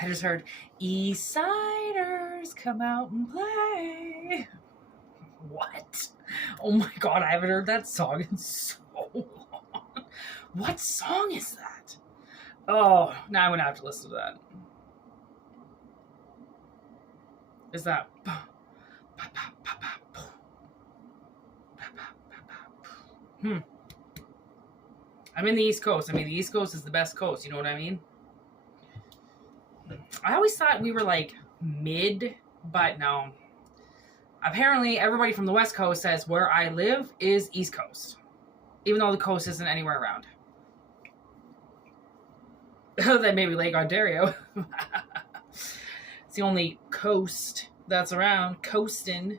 I just heard, East Siders, come out and play. What? Oh my God, I haven't heard that song in so long. What song is that? Oh, now I'm going to have to listen to that. Is that... I'm in the East Coast. I mean, the East Coast is the best coast. You know what I mean? I always thought we were like mid, but no. Apparently, everybody from the West Coast says where I live is East Coast, even though the coast isn't anywhere around. Other than maybe Lake Ontario. It's the only coast that's around. Coastin'.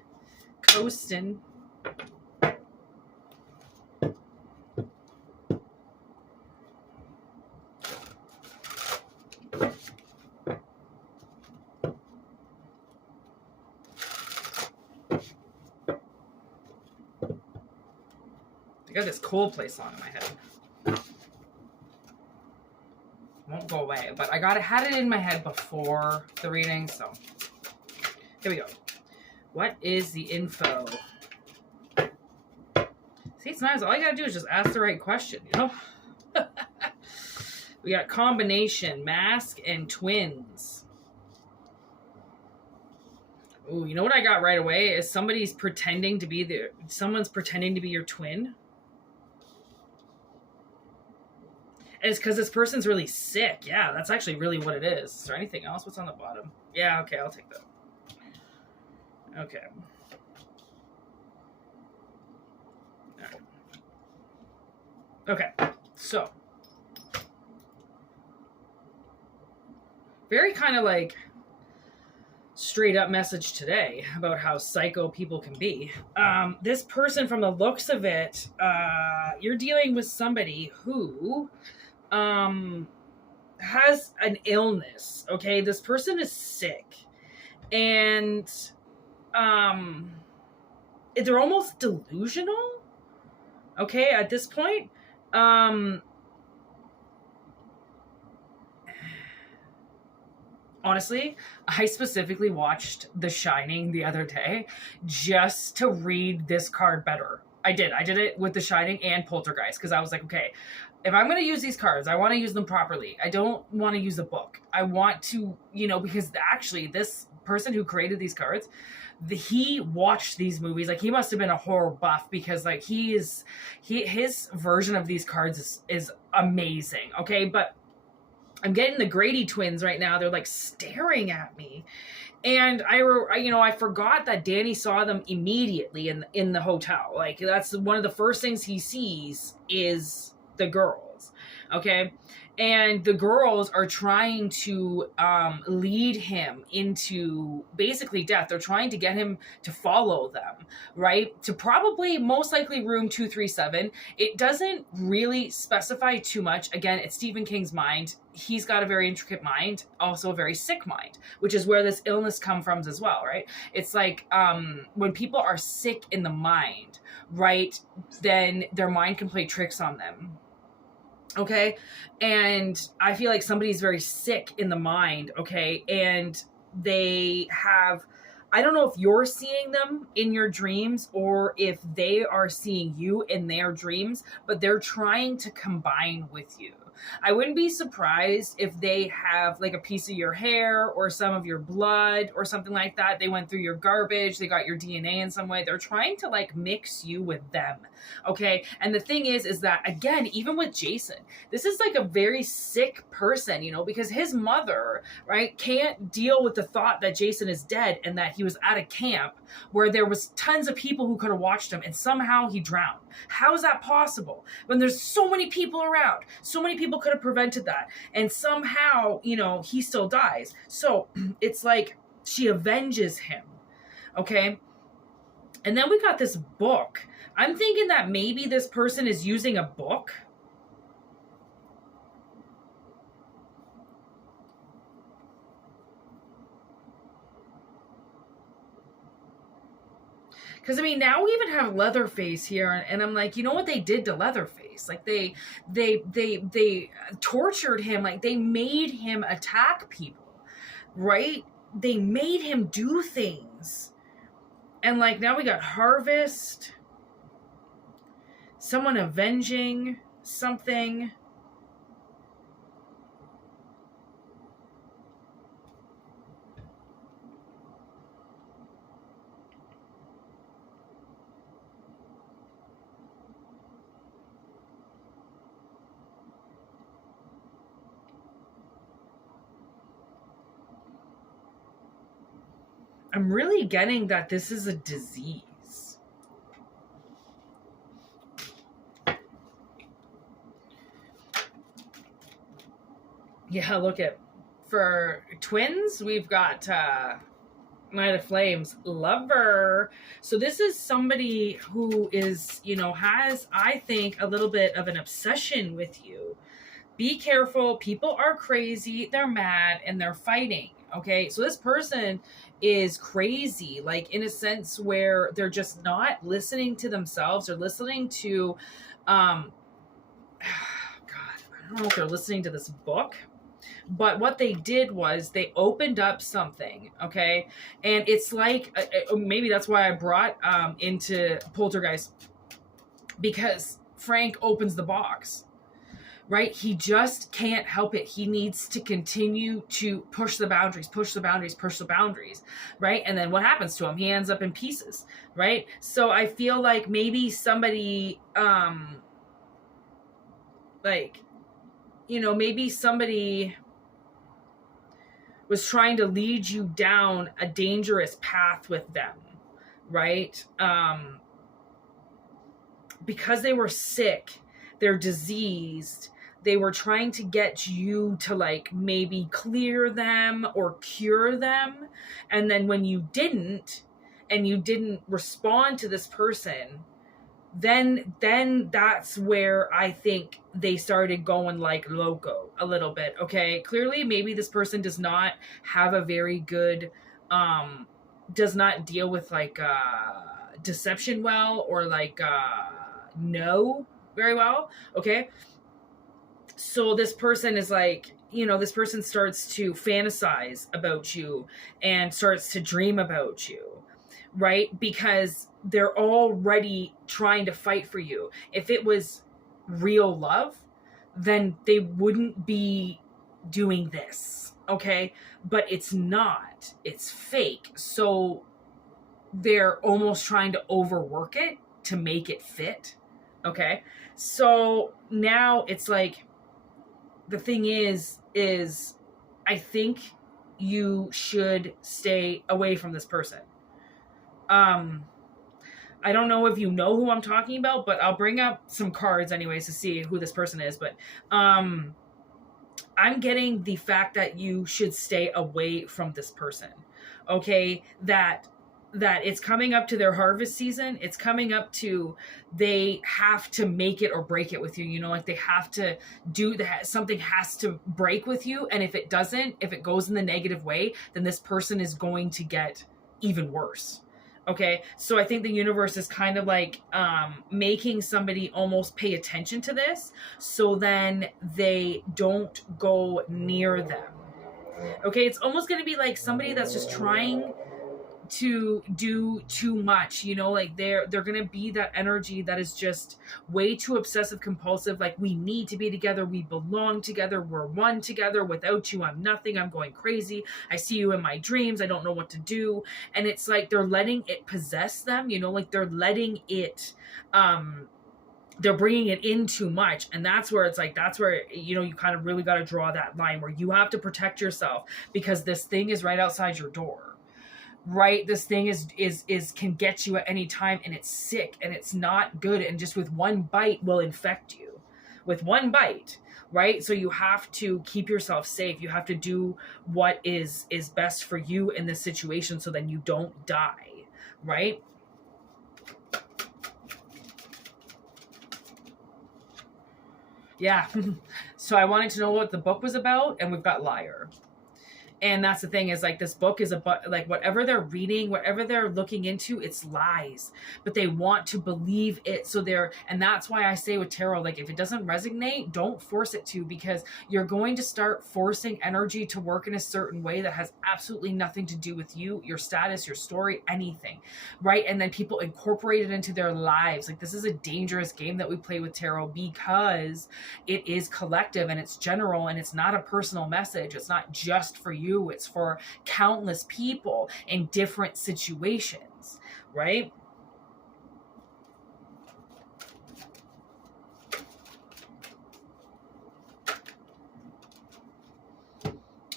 I got this Coldplay song in my head. Won't go away, but I had it in my head before the reading, so here we go. What is the info? See, it's nice. All you gotta do is just ask the right question, you know? We got combination, mask, and twins. Ooh, you know what I got right away is someone's pretending to be your twin. And it's because this person's really sick. Yeah, that's actually really what it is. Is there anything else? What's on the bottom? Yeah, okay, I'll take that. Okay. All right. Okay, so. Very kind of like straight up message today about how psycho people can be. This person, from the looks of it, you're dealing with somebody who has an illness. Okay, this person is sick, and they're almost delusional. Okay, at this point, honestly, I specifically watched The Shining the other day just to read this card better. I did it with The Shining and Poltergeist, because I was like, okay, if I'm going to use these cards, I want to use them properly. I don't want to use a book. I want to, because actually this person who created these cards, he watched these movies. Like, he must have been a horror buff, because like his version of these cards is amazing. Okay. But I'm getting the Grady twins right now. They're like staring at me. And I forgot that Danny saw them immediately in the hotel. Like, that's one of the first things he sees is the girls. Okay. And the girls are trying to lead him into basically death. They're trying to get him to follow them, right? To probably most likely room 237. It doesn't really specify too much. Again, it's Stephen King's mind. He's got a very intricate mind, also a very sick mind, which is where this illness comes from as well, right? It's like when people are sick in the mind, right, then their mind can play tricks on them. Okay. And I feel like somebody's very sick in the mind. Okay. And they have, I don't know if you're seeing them in your dreams or if they are seeing you in their dreams, but they're trying to combine with you. I wouldn't be surprised if they have like a piece of your hair or some of your blood or something like that. They went through your garbage. They got your DNA in some way. They're trying to like mix you with them. Okay. And the thing is that, again, even with Jason, this is like a very sick person, because his mother, right, can't deal with the thought that Jason is dead and that he was at a camp where there was tons of people who could have watched him and somehow he drowned. How is that possible? When there's so many people around, so many people could have prevented that. And somehow, he still dies. So it's like she avenges him. Okay. And then we got this book. I'm thinking that maybe this person is using a book. Because, now we even have Leatherface here, and I'm like, you know what they did to Leatherface? Like, they tortured him. Like, they made him attack people. right? They made him do things. And like now we got harvest, someone avenging something. I'm really getting that this is a disease. Yeah, look at, for twins, we've got Knight of Flames, lover. So this is somebody who is, has, I think, a little bit of an obsession with you. Be careful. People are crazy. They're mad and they're fighting. Okay. So this person is crazy, like in a sense where they're just not listening to themselves or listening to, God, I don't know if they're listening to this book. But what they did was they opened up something, okay? And it's like, maybe that's why I brought into Poltergeist, because Frank opens the box, right? He just can't help it. He needs to continue to push the boundaries, right? And then what happens to him? He ends up in pieces, right? So I feel like maybe somebody, maybe somebody was trying to lead you down a dangerous path with them, right? Because they were sick, they're diseased, they were trying to get you to like maybe clear them or cure them. And then when you didn't, and you didn't respond to this person, then that's where I think they started going like loco a little bit. Okay, clearly maybe this person does not have a very good does not deal with like deception well, or like know very well. Okay, so this person is like, this person starts to fantasize about you and starts to dream about you, right? Because they're already trying to fight for you. If it was real love, then they wouldn't be doing this, okay? But it's not. It's fake. So they're almost trying to overwork it to make it fit, okay? So now it's like, the thing is I think you should stay away from this person. I don't know if you know who I'm talking about, but I'll bring up some cards anyways to see who this person is. But I'm getting the fact that you should stay away from this person. Okay, that it's coming up to their harvest season. It's coming up to, they have to make it or break it with you. Like they have to do that. Something has to break with you. And if it doesn't, if it goes in the negative way, then this person is going to get even worse. Okay, so I think the universe is kind of like making somebody almost pay attention to this, so then they don't go near them. Okay, it's almost going to be like somebody that's just trying to do too much, like they're gonna be that energy that is just way too obsessive compulsive. Like, we need to be together, we belong together, we're one together, without you I'm nothing, I'm going crazy, I see you in my dreams, I don't know what to do. And it's like they're letting it possess them, like they're letting it they're bringing it in too much. And that's where it's like, that's where you kind of really got to draw that line where you have to protect yourself, because this thing is right outside your door. Right, this thing is can get you at any time, and it's sick and it's not good, and just with one bite will infect you, with one bite, right? So you have to keep yourself safe. You have to do what is best for you in this situation, so then you don't die, right? Yeah. So I wanted to know what the book was about, and we've got liar. And that's the thing, is like, this book is about, like, whatever they're reading, whatever they're looking into, it's lies, but they want to believe it. So and that's why I say with tarot, like, if it doesn't resonate, don't force it to, because you're going to start forcing energy to work in a certain way that has absolutely nothing to do with you, your status, your story, anything, right? And then people incorporate it into their lives. Like, this is a dangerous game that we play with tarot, because it is collective and it's general, and it's not a personal message. It's not just for you. It's for countless people in different situations, right?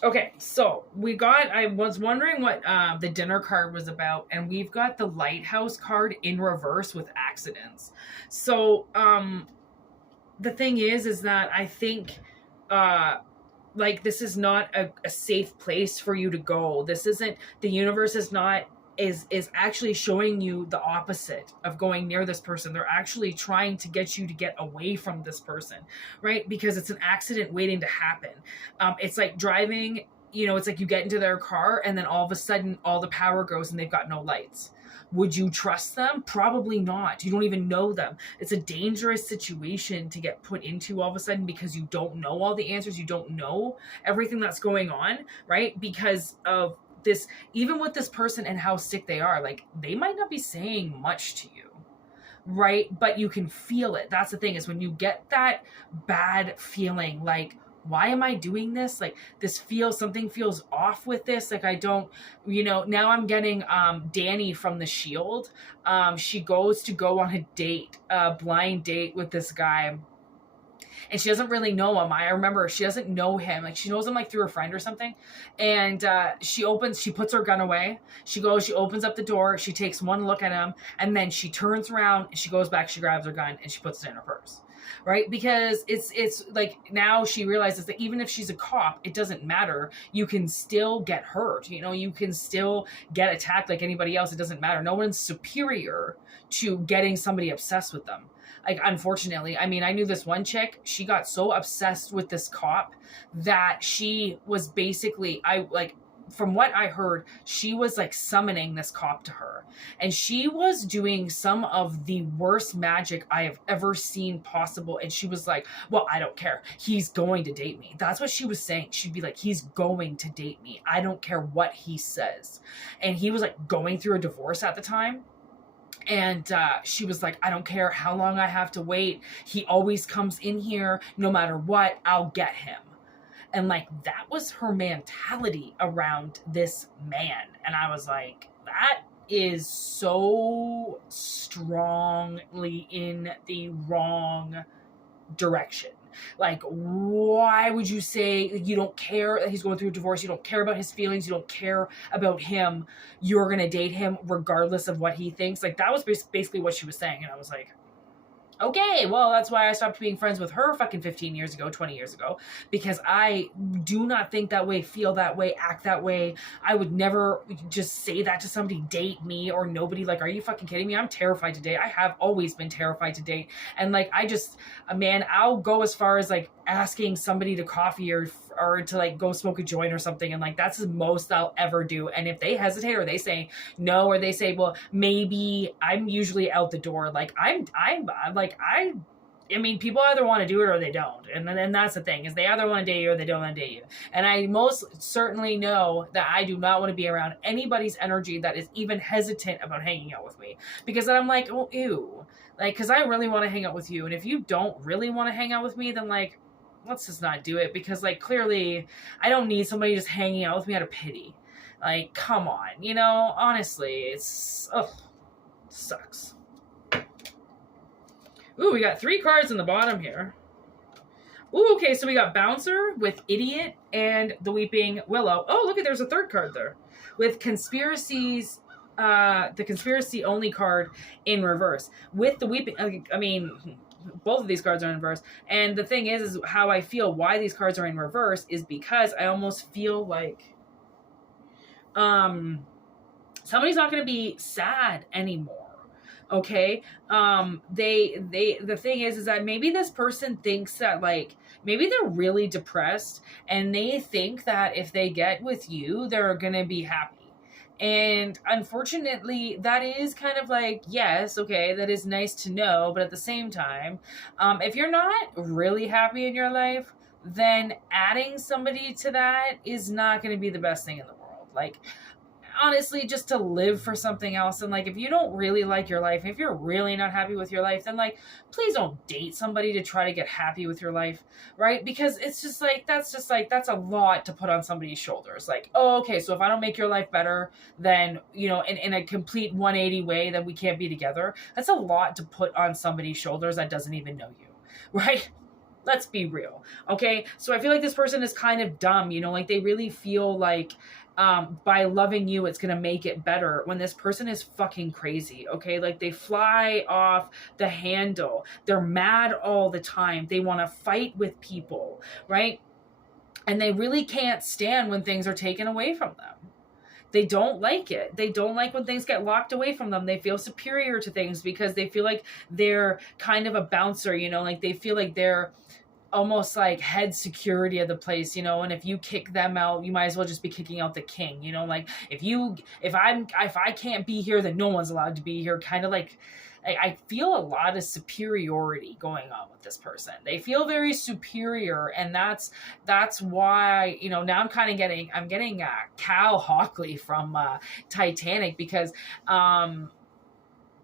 Okay, so I was wondering what the dinner card was about, and we've got the Lighthouse card in reverse with accidents. So the thing is that I think like, this is not a safe place for you to go. This isn't, the universe is actually showing you the opposite of going near this person. They're actually trying to get you to get away from this person, right? Because it's an accident waiting to happen. It's like driving, it's like you get into their car and then all of a sudden all the power goes and they've got no lights. Would you trust them? Probably not. You don't even know them. It's a dangerous situation to get put into all of a sudden, because you don't know all the answers. You don't know everything that's going on, right? Because of this, even with this person and how sick they are, like, they might not be saying much to you, right? But you can feel it. That's the thing, is when you get that bad feeling, like, why am I doing this? Like, something feels off with this. Like, I don't, now I'm getting Danny from The Shield. She goes to go on a date, a blind date with this guy. And she doesn't really know him. I remember she doesn't know him. Like, she knows him like through a friend or something. And she puts her gun away. She opens up the door. She takes one look at him. And then she turns around and she goes back. She grabs her gun and she puts it in her purse. Right? Because it's like, now she realizes that even if she's a cop, it doesn't matter. You can still get hurt. You can still get attacked like anybody else. It doesn't matter. No one's superior to getting somebody obsessed with them. Like, unfortunately, I mean, I knew this one chick, she got so obsessed with this cop that she was basically, from what I heard, she was like summoning this cop to her. And she was doing some of the worst magic I have ever seen possible. And she was like, well, I don't care. He's going to date me. That's what she was saying. She'd be like, he's going to date me. I don't care what he says. And he was like going through a divorce at the time. And she was like, I don't care how long I have to wait. He always comes in here. No matter what, I'll get him. And like, that was her mentality around this man. And I was like, that is so strongly in the wrong direction. Like, why would you say you don't care that he's going through a divorce? You don't care about his feelings. You don't care about him. You're going to date him regardless of what he thinks. Like, that was basically what she was saying. And I was like, okay, well, that's why I stopped being friends with her fucking 15 years ago, 20 years ago, because I do not think that way, feel that way, act that way. I would never just say that to somebody, date me or nobody. Like, are you fucking kidding me? I'm terrified to date. I have always been terrified to date. And like, man, I'll go as far as like asking somebody to coffee or to like go smoke a joint or something. And like, that's the most I'll ever do. And if they hesitate or they say no, or they say, well, maybe, I'm usually out the door. Like, I mean, people either want to do it or they don't. And that's the thing, is they either want to date you or they don't want to date you. And I most certainly know that I do not want to be around anybody's energy that is even hesitant about hanging out with me. Because then I'm like, oh, ew. Like, because I really want to hang out with you. And if you don't really want to hang out with me, then like, let's just not do it. Because like, clearly I don't need somebody just hanging out with me out of pity. Like, come on, honestly, it's, sucks. Ooh, we got 3 cards in the bottom here. Ooh, okay, so we got Bouncer with Idiot and the Weeping Willow. Oh, look, there's a 3rd card there. With Conspiracies, the Conspiracy Only card in reverse. With the Weeping, I mean, both of these cards are in reverse. And the thing is how I feel why these cards are in reverse is because I almost feel like somebody's not going to be sad anymore. Okay. The thing is that maybe this person thinks that, like, maybe they're really depressed and they think that if they get with you, they're going to be happy. And unfortunately, that is kind of like, yes, okay, that is nice to know. But at the same time, if you're not really happy in your life, then adding somebody to that is not going to be the best thing in the world. Like, honestly, just to live for something else. And like, if you don't really like your life, if you're really not happy with your life, then like, please don't date somebody to try to get happy with your life, right? Because it's just like, that's a lot to put on somebody's shoulders. Like, oh, okay, so if I don't make your life better, then, you know, in a complete 180 way, then we can't be together. That's a lot to put on somebody's shoulders that doesn't even know you, right? Let's be real. Okay. So I feel like this person is kind of dumb, you know, like they really feel like by loving you, it's going to make it better, when this person is fucking crazy. Okay. Like they fly off the handle. They're mad all the time. They want to fight with people. Right. And they really can't stand when things are taken away from them. They don't like it. They don't like when things get locked away from them. They feel superior to things because they feel like they're kind of a bouncer, you know, like they feel like they're almost like head security of the place, you know, and if you kick them out, you might as well just be kicking out the king, you know, like if I can't be here, then no one's allowed to be here. Kind of like, I feel a lot of superiority going on with this person. They feel very superior, and that's why, you know, now I'm getting Cal Hockley from Titanic, because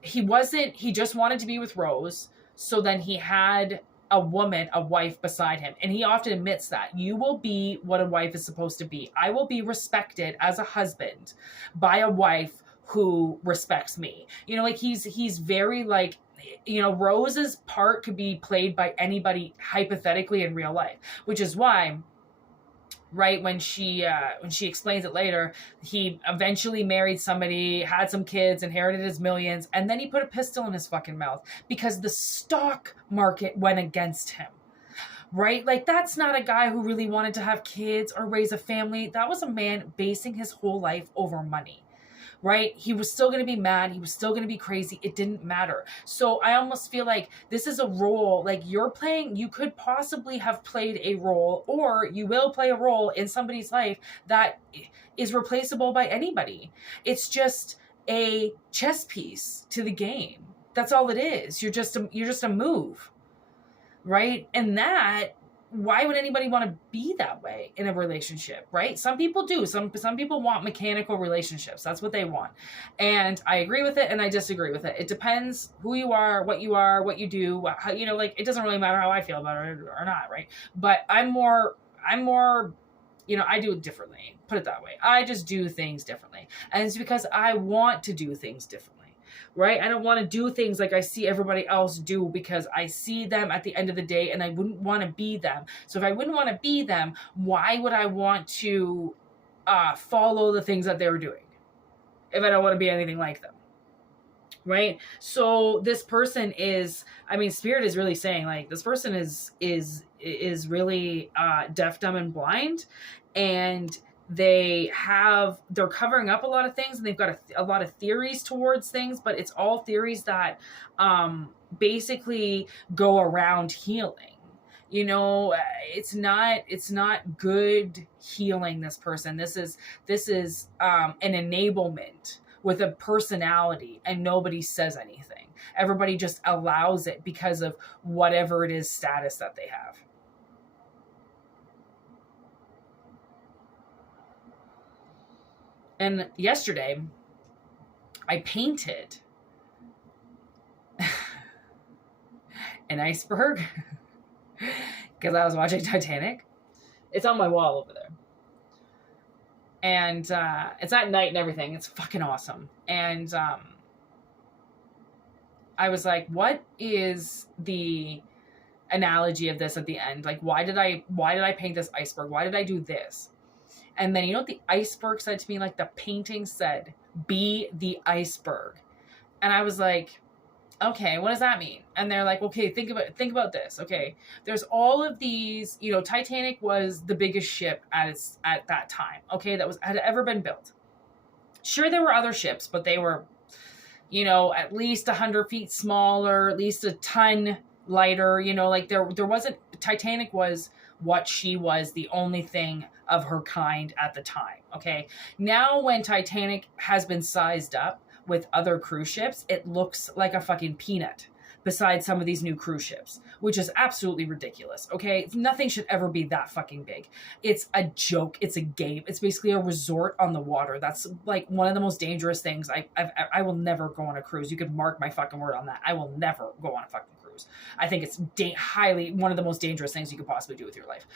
he just wanted to be with Rose, so then he had a wife beside him. And he often admits that you will be what a wife is supposed to be. I will be respected as a husband by a wife who respects me. You know, like he's very like, you know, Rose's part could be played by anybody hypothetically in real life, which is why, right, when she explains it later, he eventually married somebody, had some kids, inherited his millions, and then he put a pistol in his fucking mouth because the stock market went against him. Right? Like, that's not a guy who really wanted to have kids or raise a family. That was a man basing his whole life over money. Right? He was still going to be mad. He was still going to be crazy. It didn't matter. So I almost feel like this is a role, like you're playing, you could possibly have played a role, or you will play a role in somebody's life that is replaceable by anybody. It's just a chess piece to the game. That's all it is. You're just a move. Right? And that, why would anybody want to be that way in a relationship, right? Some people do. Some people want mechanical relationships. That's what they want. And I agree with it and I disagree with it. It depends who you are, what you do, how, you know, like, it doesn't really matter how I feel about it or not, right? But I'm more, you know, I do it differently. Put it that way. I just do things differently. And it's because I want to do things differently. Right? I don't want to do things like I see everybody else do, because I see them at the end of the day and I wouldn't want to be them. So if I wouldn't want to be them, why would I want to follow the things that they were doing if I don't want to be anything like them? Right? So this person is, I mean, Spirit is really saying, like, this person is really deaf, dumb, and blind, and they're covering up a lot of things, and they've got a lot of theories towards things, but it's all theories that basically go around healing. You know, it's not good healing this person. This is an enablement with a personality, and nobody says anything. Everybody just allows it because of whatever it is status that they have. And yesterday, I painted an iceberg because I was watching Titanic. It's on my wall over there. And it's at night and everything. It's fucking awesome. And I was like, what is the analogy of this at the end? Like, why did I paint this iceberg? Why did I do this? And then, you know what the iceberg said to me? Like, the painting said, be the iceberg. And I was like, okay, what does that mean? And they're like, okay, think about this. Okay, there's all of these, you know, Titanic was the biggest ship at that time. Okay, had ever been built. Sure, there were other ships, but they were you know, at least 100 feet smaller, at least a ton lighter, you know, like there wasn't, Titanic was what she was, the only thing of her kind at the time. Okay. Now when Titanic has been sized up with other cruise ships, it looks like a fucking peanut beside some of these new cruise ships, which is absolutely ridiculous. Okay. Nothing should ever be that fucking big. It's a joke. It's a game. It's basically a resort on the water. That's like one of the most dangerous things. I will never go on a cruise. You could mark my fucking word on that. I will never go on a fucking cruise. I think it's highly one of the most dangerous things you could possibly do with your life.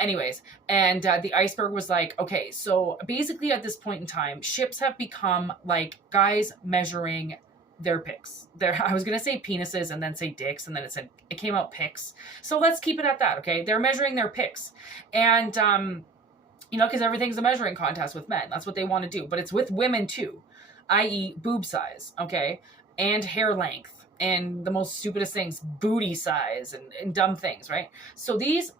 Anyways, and the Iceberg was like, okay, so basically at this point in time, ships have become like guys measuring their picks. I was gonna say penises and then say dicks, and then it came out picks. So let's keep it at that, okay? They're measuring their picks, and you know, because everything's a measuring contest with men. That's what they want to do, but it's with women too, i.e., boob size, okay, and hair length, and the most stupidest things, booty size, and dumb things, right? So these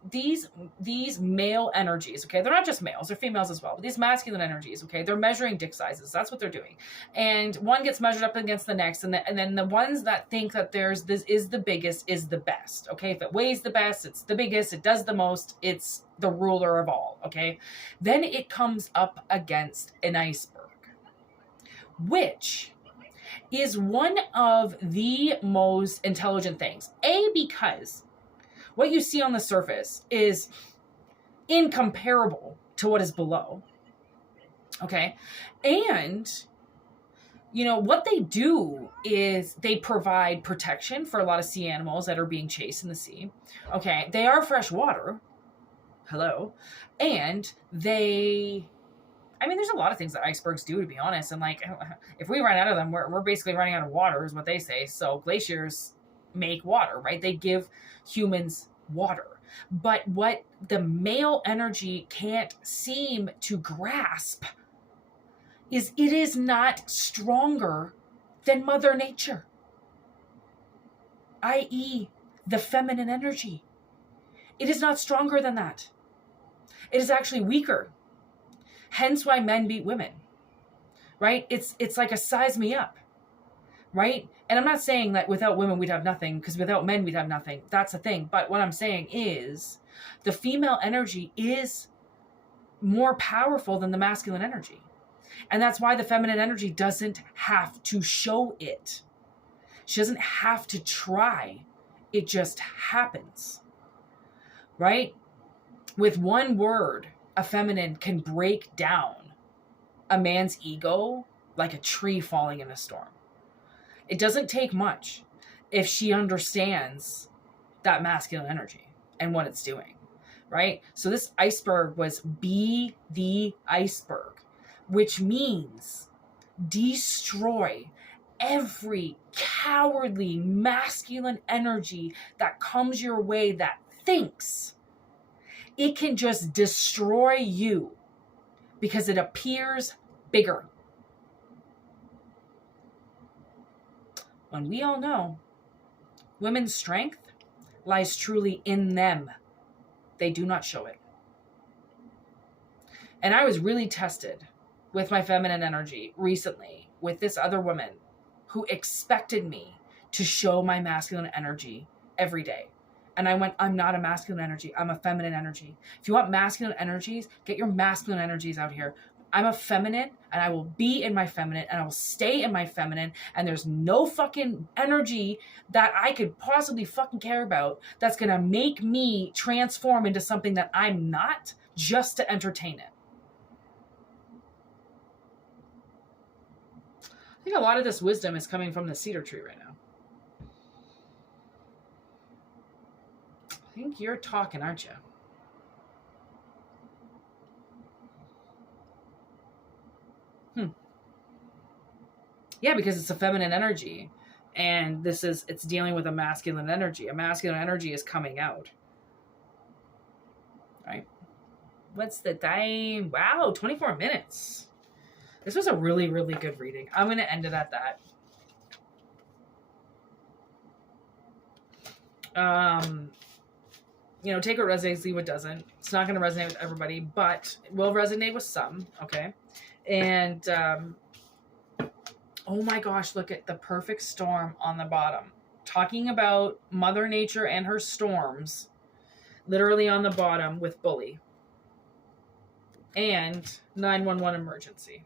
male energies, okay, they're not just males, they're females as well, but these masculine energies, okay, they're measuring dick sizes. That's what they're doing. And one gets measured up against the next, and then the ones that think that this is the biggest is the best, okay? If it weighs the best, it's the biggest, it does the most, it's the ruler of all, okay? Then it comes up against an iceberg, which is one of the most intelligent things. Because what you see on the surface is incomparable to what is below. Okay. And, you know, what they do is they provide protection for a lot of sea animals that are being chased in the sea. Okay. They are fresh water. Hello. And I mean, there's a lot of things that icebergs do, to be honest. And like, if we run out of them, we're basically running out of water, is what they say. So glaciers make water, right? They give humans water. But what the male energy can't seem to grasp is it is not stronger than Mother Nature, i.e., the feminine energy. It is not stronger than that. It is actually weaker. Hence why men beat women, right? It's like a size me up, right? And I'm not saying that without women we'd have nothing, because without men we'd have nothing. That's the thing. But what I'm saying is the female energy is more powerful than the masculine energy. And that's why the feminine energy doesn't have to show it. She doesn't have to try. It just happens, right? With one word, a feminine can break down a man's ego like a tree falling in a storm. It doesn't take much if she understands that masculine energy and what it's doing, right? So this iceberg was be the iceberg, which means destroy every cowardly masculine energy that comes your way that thinks it can just destroy you because it appears bigger. When we all know women's strength lies truly in them. They do not show it. And I was really tested with my feminine energy recently with this other woman who expected me to show my masculine energy every day. And I went, I'm not a masculine energy. I'm a feminine energy. If you want masculine energies, get your masculine energies out here. I'm a feminine, and I will be in my feminine, and I will stay in my feminine. And there's no fucking energy that I could possibly fucking care about that's going to make me transform into something that I'm not just to entertain it. I think a lot of this wisdom is coming from the cedar tree right now. I think you're talking, aren't you? Yeah, because it's a feminine energy. And it's dealing with a masculine energy. A masculine energy is coming out. Right? What's the time? Wow, 24 minutes. This was a really, really good reading. I'm going to end it at that. You know, take what resonates, leave what doesn't. It's not going to resonate with everybody, but it will resonate with some, okay? And Oh my gosh, look at the perfect storm on the bottom. Talking about Mother Nature and her storms, literally on the bottom with bully. And 911 emergency.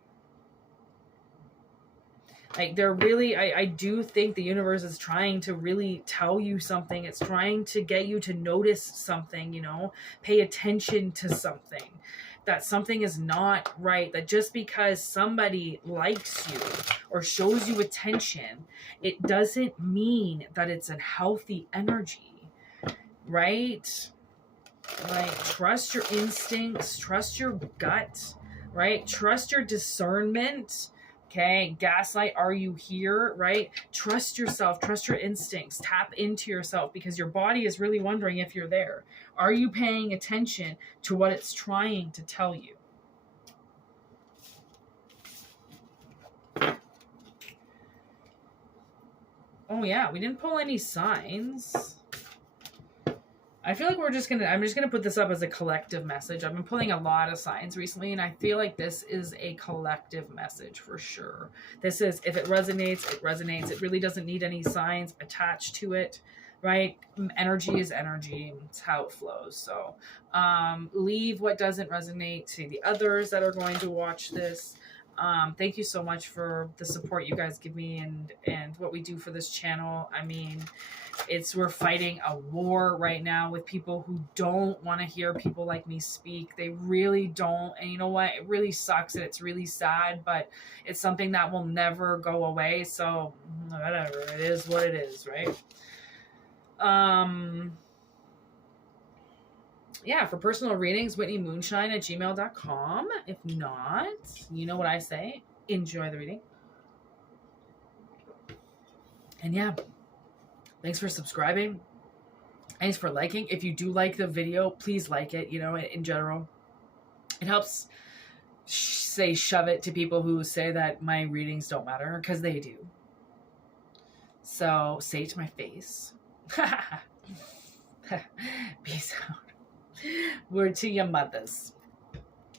Like, they're really, I do think the universe is trying to really tell you something. It's trying to get you to notice something, you know, pay attention to something, that something is not right, that just because somebody likes you or shows you attention, it doesn't mean that it's a healthy energy, right? Like, trust your instincts, trust your gut, right? Trust your discernment. Okay, gaslight, are you here, right? Trust yourself, trust your instincts, tap into yourself, because your body is really wondering if you're there. Are you paying attention to what it's trying to tell you? Oh yeah, we didn't pull any signs. I feel like I'm just gonna put this up as a collective message. I've been pulling a lot of signs recently, and I feel like this is a collective message for sure. This is, if it resonates, it resonates. It really doesn't need any signs attached to it, right? Energy is energy. It's how it flows. So leave what doesn't resonate to the others that are going to watch this. Thank you so much for the support you guys give me and what we do for this channel. I mean, we're fighting a war right now with people who don't want to hear people like me speak. They really don't. And you know what? It really sucks and it's really sad, but it's something that will never go away. So whatever, it is what it is, right? Yeah, for personal readings, whitneymoonshine@gmail.com. If not, you know what I say. Enjoy the reading. And yeah, thanks for subscribing. Thanks for liking. If you do like the video, please like it, you know, in general. It helps shove it to people who say that my readings don't matter, because they do. So say it to my face. Peace out. Word to your mothers.